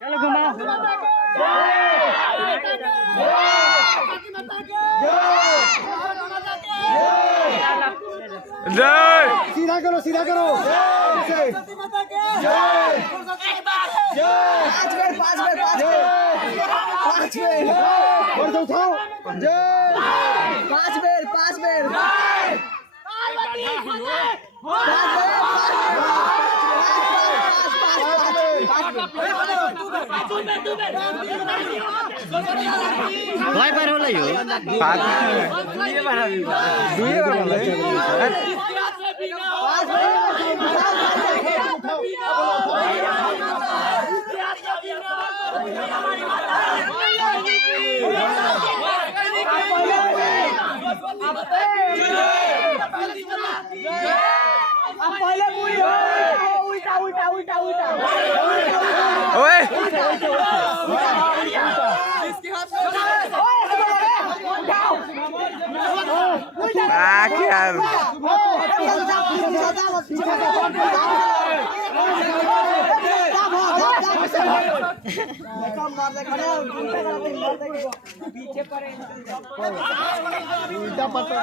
चलो घुमाओ। जय सीधा करो सीधा करो। पाँच बेर और तो उठाओ। जय पाँच बेर कई बार होला यो दुई बार होला ओए यार पीछे पड़े उल्टा पता